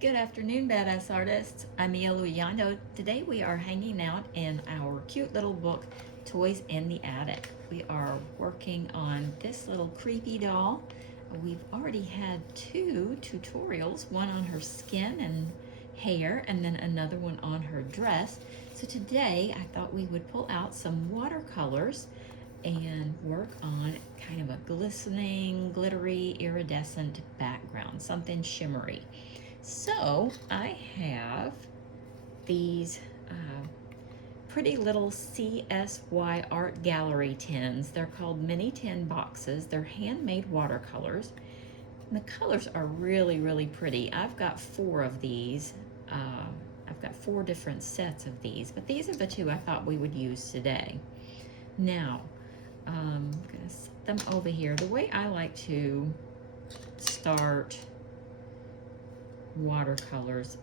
Good afternoon, badass artists. I'm Mia Luyando. Today we are hanging out in our cute little book, Toys in the Attic. We are working on this little creepy doll. We've already had two tutorials, one on her skin and hair, and then another one on her dress. So today I thought we would pull out some watercolors and work on kind of a glistening, glittery, iridescent background, something shimmery. So I have these pretty little CSY Art Gallery tins. They're called mini tin boxes. They're handmade watercolors. And the colors are really, really pretty. I've got 4 of these. I've got 4 different sets of these, but these are the 2 I thought we would use today. Now, I'm gonna set them over here. The way I like to start watercolors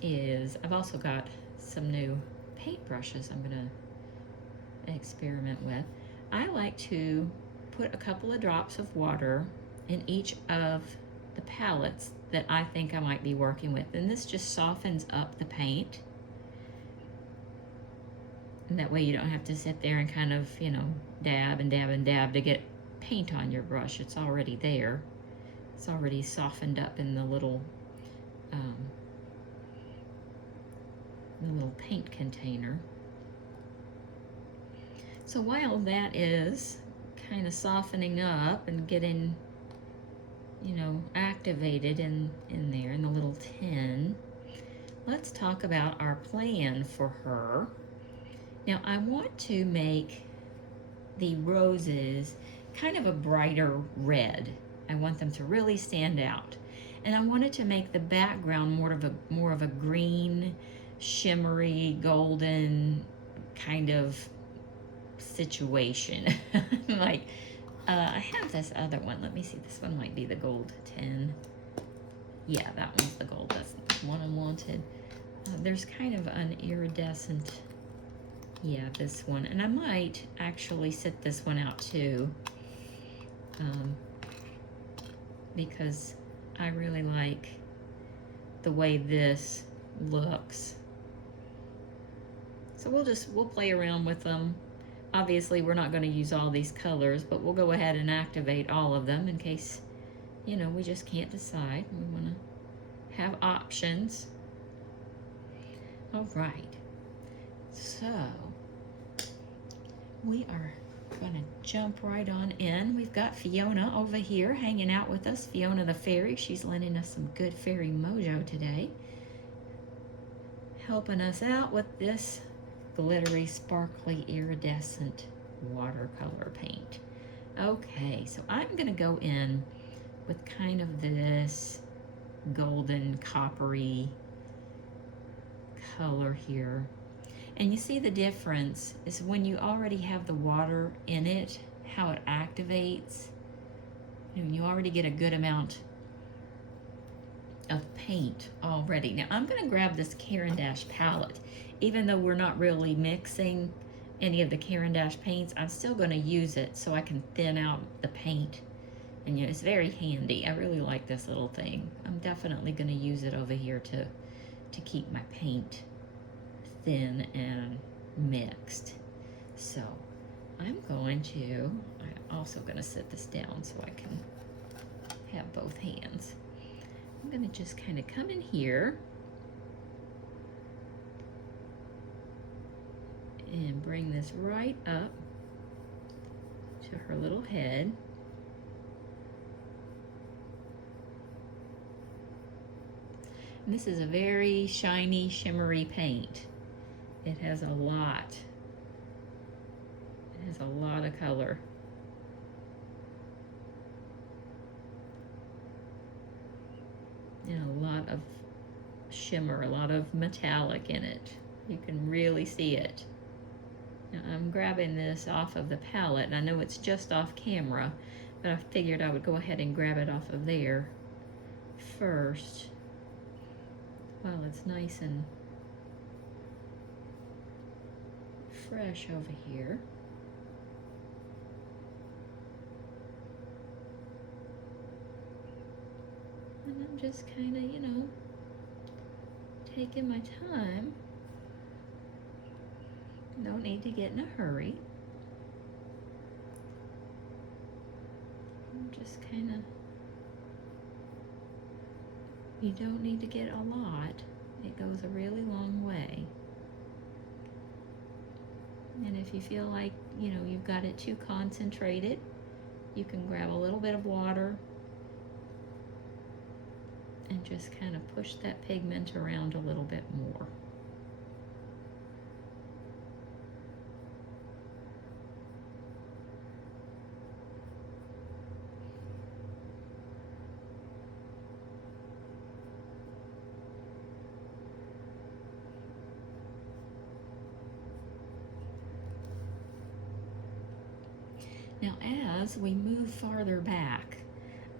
is I've also got some new paintbrushes I'm gonna experiment with. I like to put a couple of drops of water in each of the palettes that I think I might be working with, and this just softens up the paint, and that way you don't have to sit there and kind of, you know, dab and dab and dab to get paint on your brush. It's already there. It's already softened up in the little paint container. So while that is kind of softening up and getting, you know, activated in there in the little tin, let's talk about our plan for her. Now I want to make the roses kind of a brighter red. I want them to really stand out. And I wanted to make the background more of a green, shimmery, golden kind of situation. Like, I have this other one. Let me see. This one might be the gold 10. Yeah, that one's the gold. That's the one I wanted. There's kind of an iridescent. Yeah, this one. And I might actually set this one out too, because I really like the way this looks. So we'll play around with them. Obviously we're not going to use all these colors, but we'll go ahead and activate all of them in case, you know, we just can't decide. We want to have options. All right. So we are going to jump right on in. We've got Fiona over here hanging out with us. Fiona the fairy. She's lending us some good fairy mojo today, helping us out with this glittery, sparkly, iridescent watercolor paint. Okay, so I'm going to go in with kind of this golden coppery color here. And you see the difference is when you already have the water in it, how it activates. And you already get a good amount of paint already. Now I'm going to grab this Caran d'Ache palette. Even though we're not really mixing any of the Caran d'Ache paints, I'm still going to use it so I can thin out the paint. And you know, it's very handy. I really like this little thing. I'm definitely going to use it over here to keep my paint thin and mixed. So I'm also going to set this down so I can have both hands. I'm going to just kind of come in here and bring this right up to her little head. And this is a very shiny, shimmery paint. It has a lot of color. And a lot of shimmer, a lot of metallic in it. You can really see it. Now I'm grabbing this off of the palette, and I know it's just off camera, but I figured I would go ahead and grab it off of there first while it's nice and fresh over here. And I'm just kind of, you know, taking my time. Don't need to get in a hurry. Just kind of, you don't need to get a lot. It goes a really long way. And if you feel like, you know, you've got it too concentrated, you can grab a little bit of water and just kind of push that pigment around a little bit more. Now as we move farther back,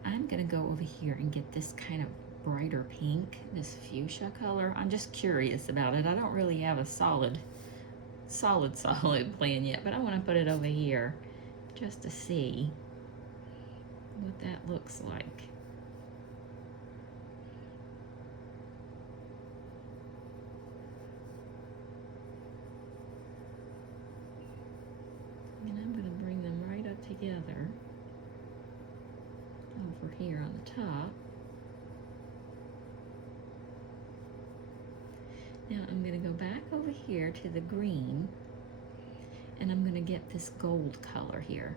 I'm gonna go over here and get this kind of brighter pink, this fuchsia color. I'm just curious about it. I don't really have a solid plan yet, but I wanna put it over here just to see what that looks like. And I'm going to bring them right up together over here on the top. Now I'm going to go back over here to the green, and I'm going to get this gold color here.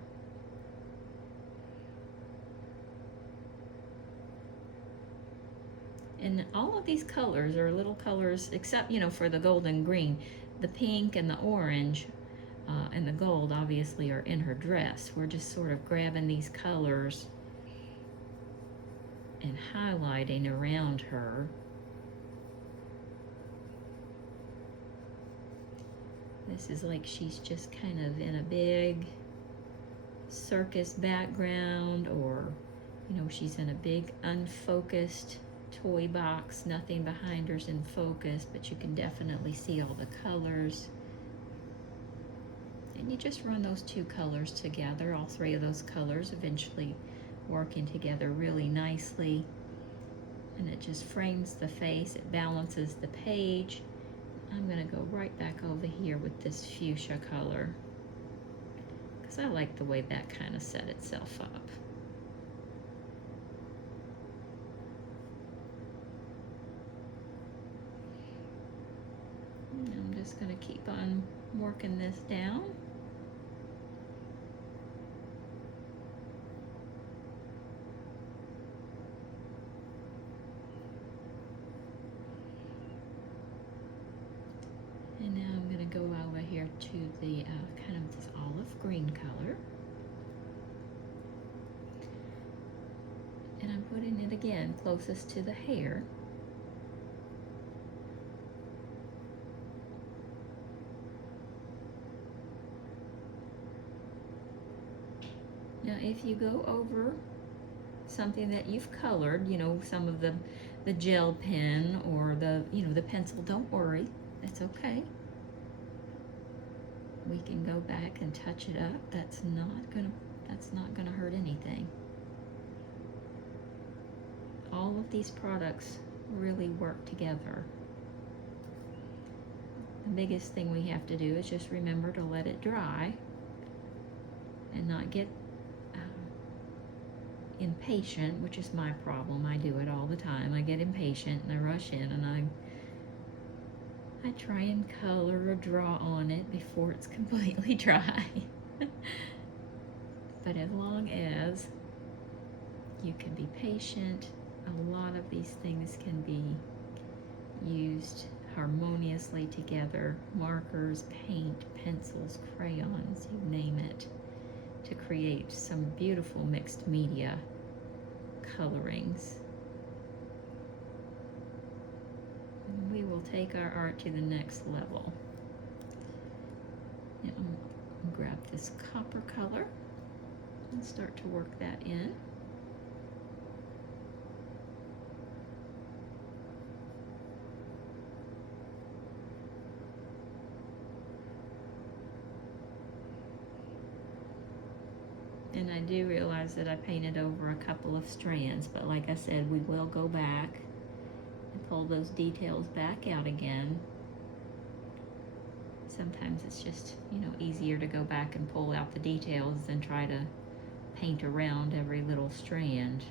And all of these colors are little colors, except, you know, for the gold and green. The pink and the orange and the gold obviously are in her dress. We're just sort of grabbing these colors and highlighting around her. This is like she's just kind of in a big circus background, or, you know, she's in a big unfocused toy box. Nothing behind her's in focus, but you can definitely see all the colors. And you just run those two colors together, all three of those colors eventually working together really nicely. And it just frames the face, it balances the page. I'm gonna go right back over here with this fuchsia color, because I like the way that kind of set itself up. And I'm just gonna keep on working this down. And now I'm going to go over here to the kind of this olive green color. And I'm putting it again closest to the hair. Now if you go over something that you've colored, you know, some of the gel pen or the, you know, the pencil, don't worry. It's okay. We can go back and touch it up. That's not gonna hurt anything. All of these products really work together. The biggest thing we have to do is just remember to let it dry and not get impatient, which is my problem. I do it all the time. I get impatient and I rush in and I try and color or draw on it before it's completely dry. But as long as you can be patient, a lot of these things can be used harmoniously together. Markers, paint, pencils, crayons, you name it, to create some beautiful mixed media colorings. We will take our art to the next level. Now, I'm gonna grab this copper color and start to work that in. And I do realize that I painted over a couple of strands, but like I said, we will go back and pull those details back out again. Sometimes it's just, you know, easier to go back and pull out the details than try to paint around every little strand.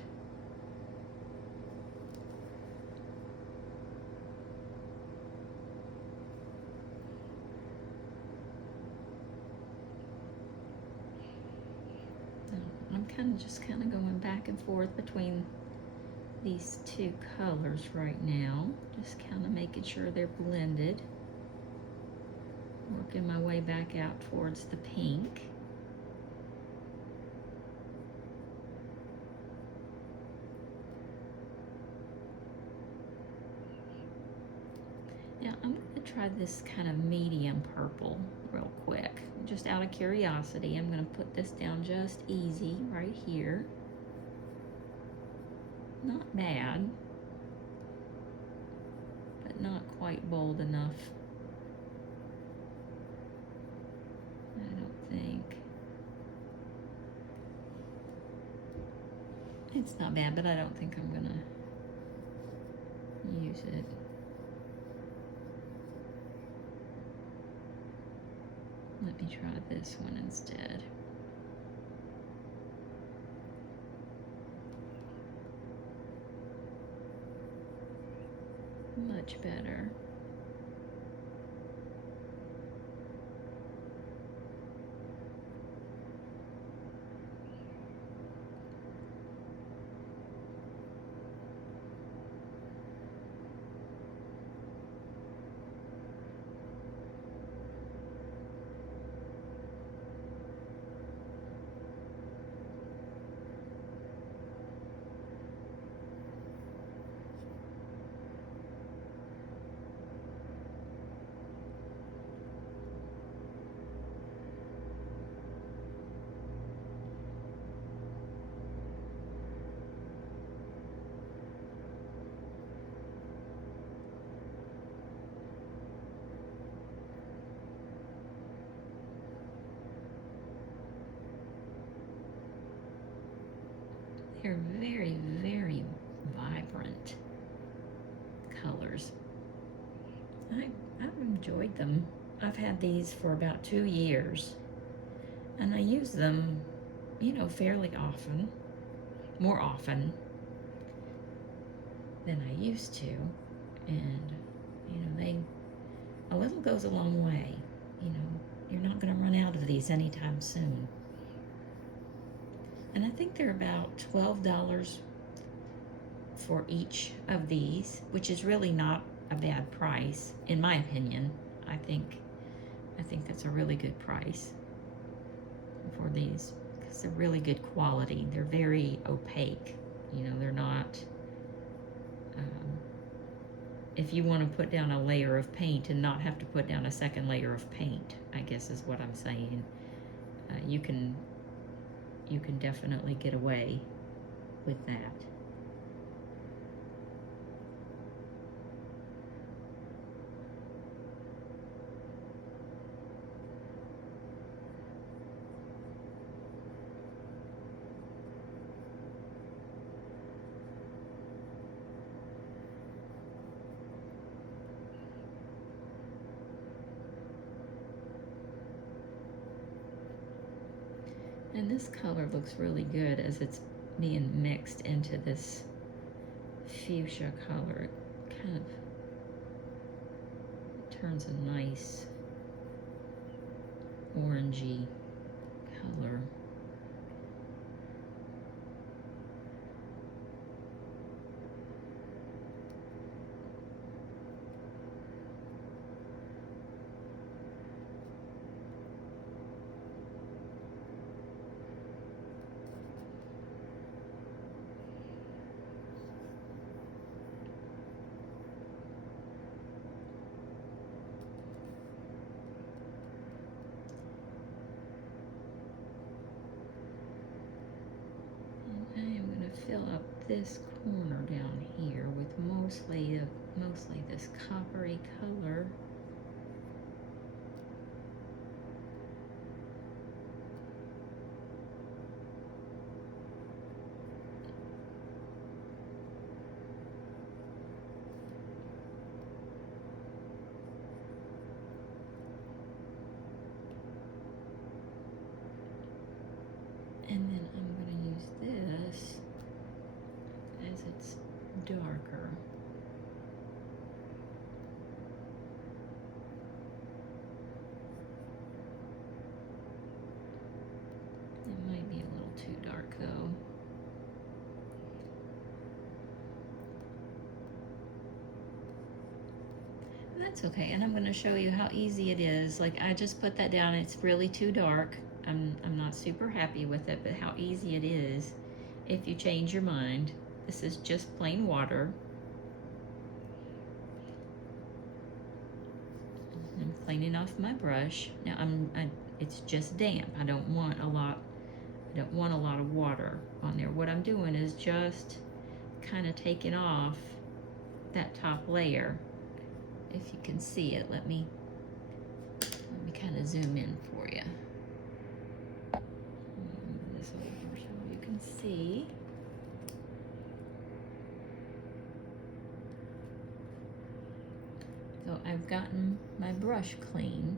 I'm just kind of going back and forth between these two colors right now, just kind of making sure they're blended. Working my way back out towards the pink. Now I'm going to try this kind of medium purple real quick. Just out of curiosity, I'm going to put this down just easy right here. Not bad, but not quite bold enough, I don't think. It's not bad, but I don't think I'm going to use it. Let me try this one instead. Much better. They're very, very vibrant colors. I've enjoyed them. I've had these for about 2 years, and I use them, you know, fairly often, more often than I used to, and, you know, a little goes a long way. You know, you're not going to run out of these anytime soon. And I think they're about $12 for each of these, which is really not a bad price, in my opinion. I think that's a really good price for these, because they're really good quality. They're very opaque. You know, they're not, if you want to put down a layer of paint and not have to put down a second layer of paint, I guess is what I'm saying, you can definitely get away with that. And this color looks really good as it's being mixed into this fuchsia color. It kind of turns a nice orangey color. Fill up this corner down here with mostly this coppery color. That's okay, and I'm going to show you how easy it is. Like, I just put that down. It's really too dark. I'm not super happy with it, but how easy it is if you change your mind. This is just plain water. I'm cleaning off my brush. Now it's just damp. I don't want a lot of water on there. What I'm doing is just kind of taking off that top layer. If you can see it, let me kind of zoom in for you. Move this over so you can see. So I've gotten my brush clean,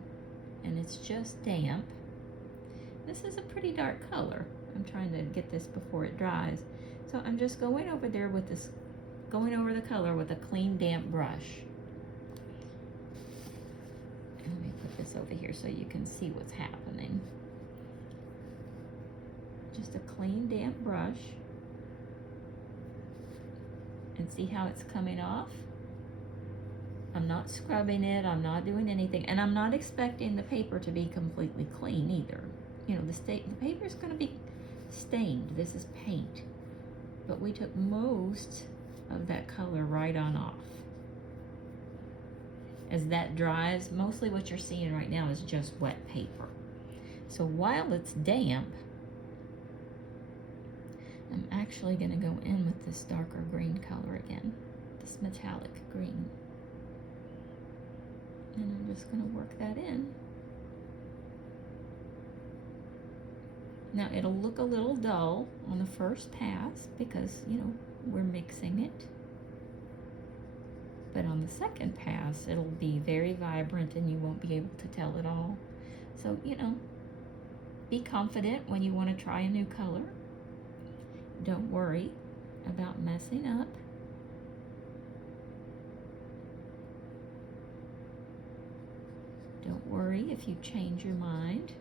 and it's just damp. This is a pretty dark color. I'm trying to get this before it dries. So I'm just going over there with this, going over the color with a clean, damp brush. And let me put this over here so you can see what's happening. Just a clean, damp brush. And see how it's coming off? I'm not scrubbing it, I'm not doing anything, and I'm not expecting the paper to be completely clean either. You know, the paper is going to be stained. This is paint. But we took most of that color right on off. As that dries, mostly what you're seeing right now is just wet paper. So while it's damp, I'm actually going to go in with this darker green color again, this metallic green. And I'm just going to work that in. Now it'll look a little dull on the first pass because, you know, we're mixing it. But on the second pass, it'll be very vibrant and you won't be able to tell it all. So, you know, be confident when you want to try a new color. Don't worry about messing up. Don't worry if you change your mind.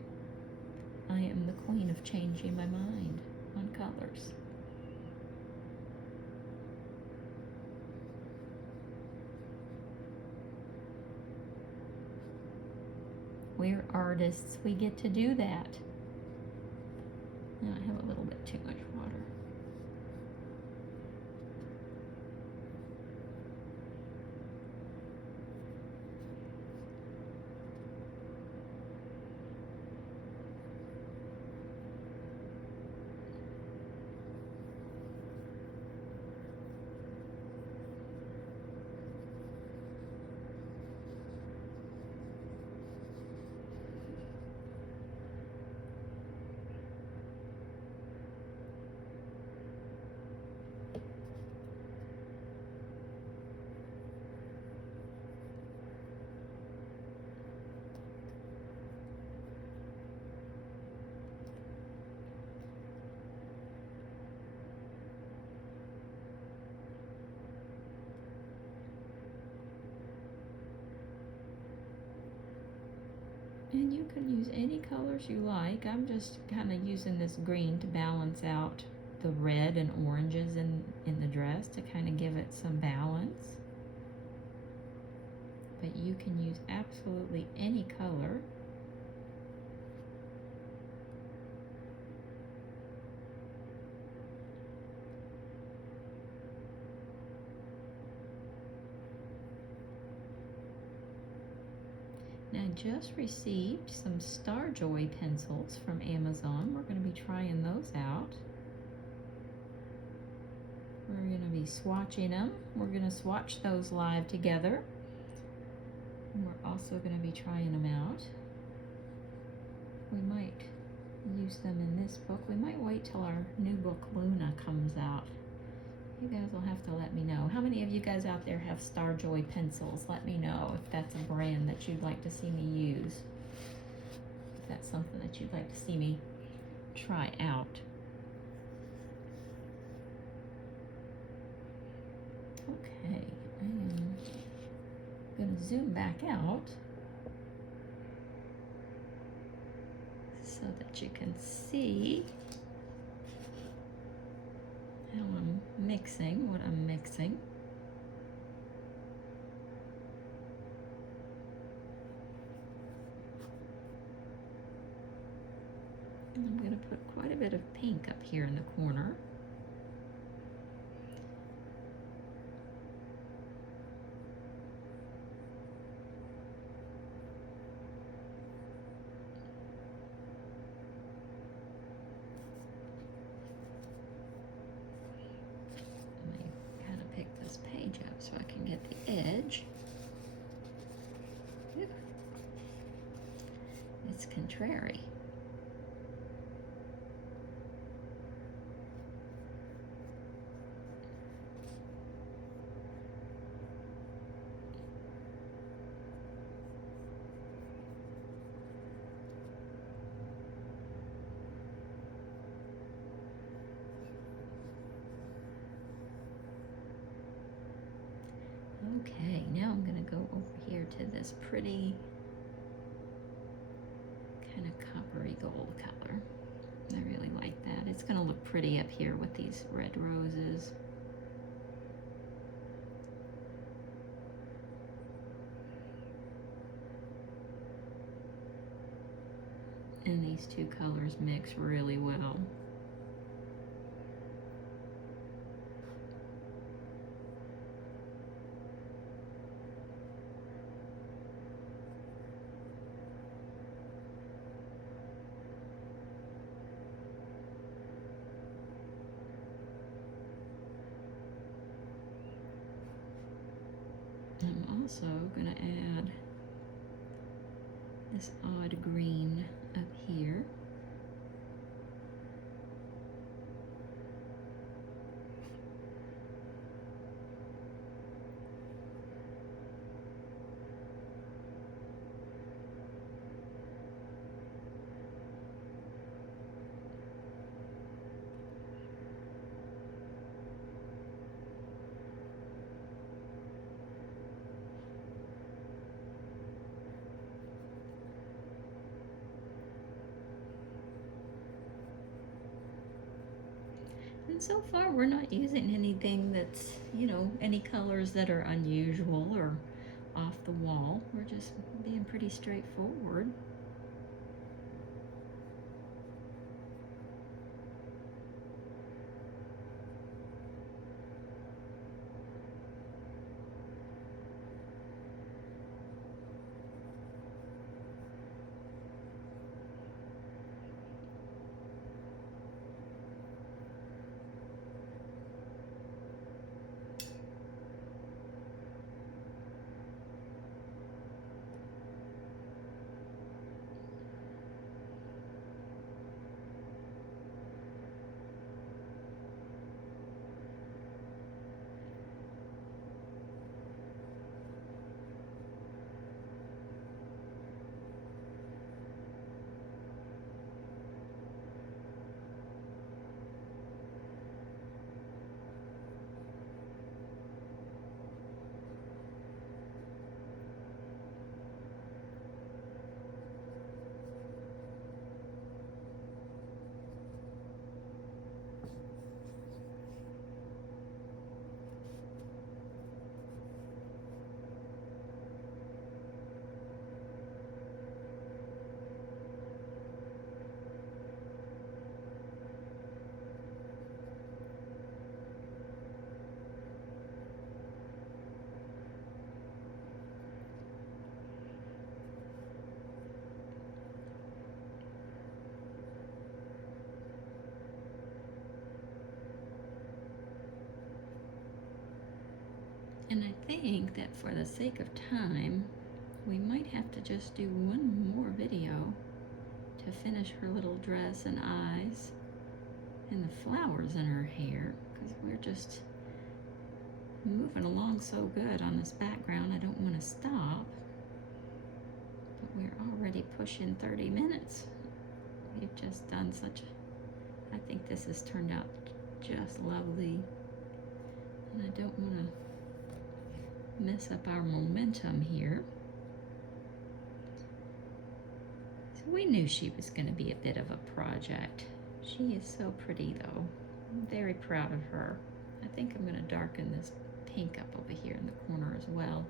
I am the queen of changing my mind on colors. We're artists. We get to do that. Now I have a little bit too much water. And you can use any colors you like. I'm just kind of using this green to balance out the red and oranges in the dress to kind of give it some balance. But you can use absolutely any color. I just received some Star Joy pencils from Amazon. We're going to be trying those out. We're going to be swatching them. We're going to swatch those live together. And we're also going to be trying them out. We might use them in this book. We might wait till our new book, Luna, comes out. You guys will have to let me know. How many of you guys out there have Star Joy pencils? Let me know if that's a brand that you'd like to see me use. If that's something that you'd like to see me try out. Okay, I am going to zoom back out so that you can see how I'm mixing, what I'm mixing. put quite a bit of pink up here in the corner. Let me kind of pick this page up so I can get the edge. Ooh. It's contrary. Okay, now I'm going to go over here to this pretty kind of coppery gold color. I really like that. It's going to look pretty up here with these red roses. And these two colors mix really well. I'm also going to add this odd green up here. And so far we're not using anything that's, you know, any colors that are unusual or off the wall. We're just being pretty straightforward. And I think that for the sake of time, we might have to just do one more video to finish her little dress and eyes and the flowers in her hair, because we're just moving along so good on this background. I don't want to stop, but we're already pushing 30 minutes. We've just done such a, I think this has turned out just lovely, and I don't want to mess up our momentum here. So we knew she was going to be a bit of a project. She is so pretty though. I'm very proud of her. I think I'm going to darken this pink up over here in the corner as well.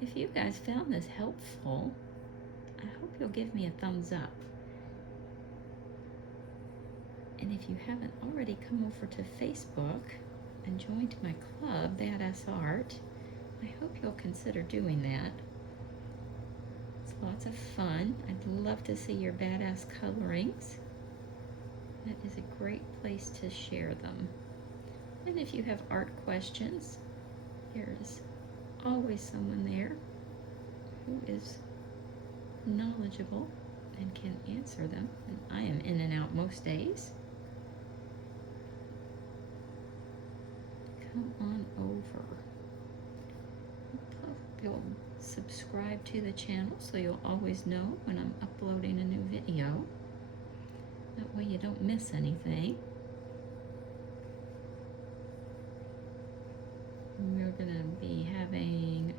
If you guys found this helpful, I hope you'll give me a thumbs up. And if you haven't already come over to Facebook and joined my club, BadA Art, I hope you'll consider doing that. It's lots of fun. I'd love to see your badass colorings. That is a great place to share them. And if you have art questions, there is always someone there who is knowledgeable and can answer them. And I am in and out most days. Come on over. Hope you'll subscribe to the channel so you'll always know when I'm uploading a new video. That way you don't miss anything. We're going to be having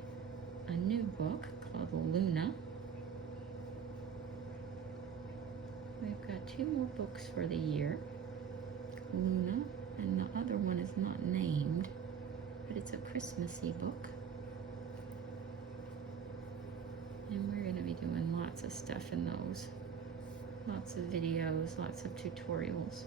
a new book called Luna. We've got 2 more books for the year. Luna, and the other one is not named, but it's a Christmassy book. And we're going to be doing lots of stuff in those. Lots of videos, lots of tutorials.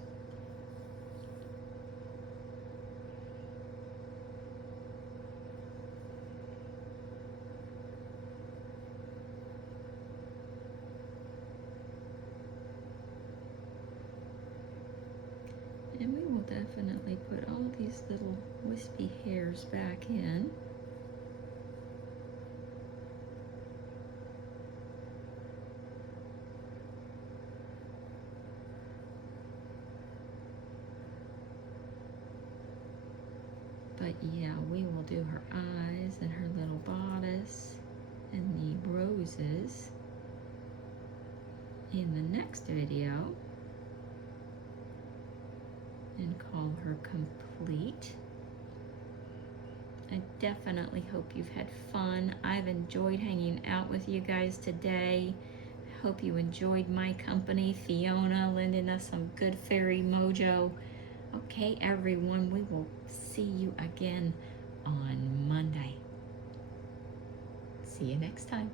And we will definitely put all these little wispy hairs back in. But yeah, we will do her eyes and her little bodice and the roses in the next video and call her complete. I definitely hope you've had fun. I've enjoyed hanging out with you guys today. I hope you enjoyed my company. Fiona lending us some good fairy mojo. Okay, everyone, we will see you again on Monday. See you next time.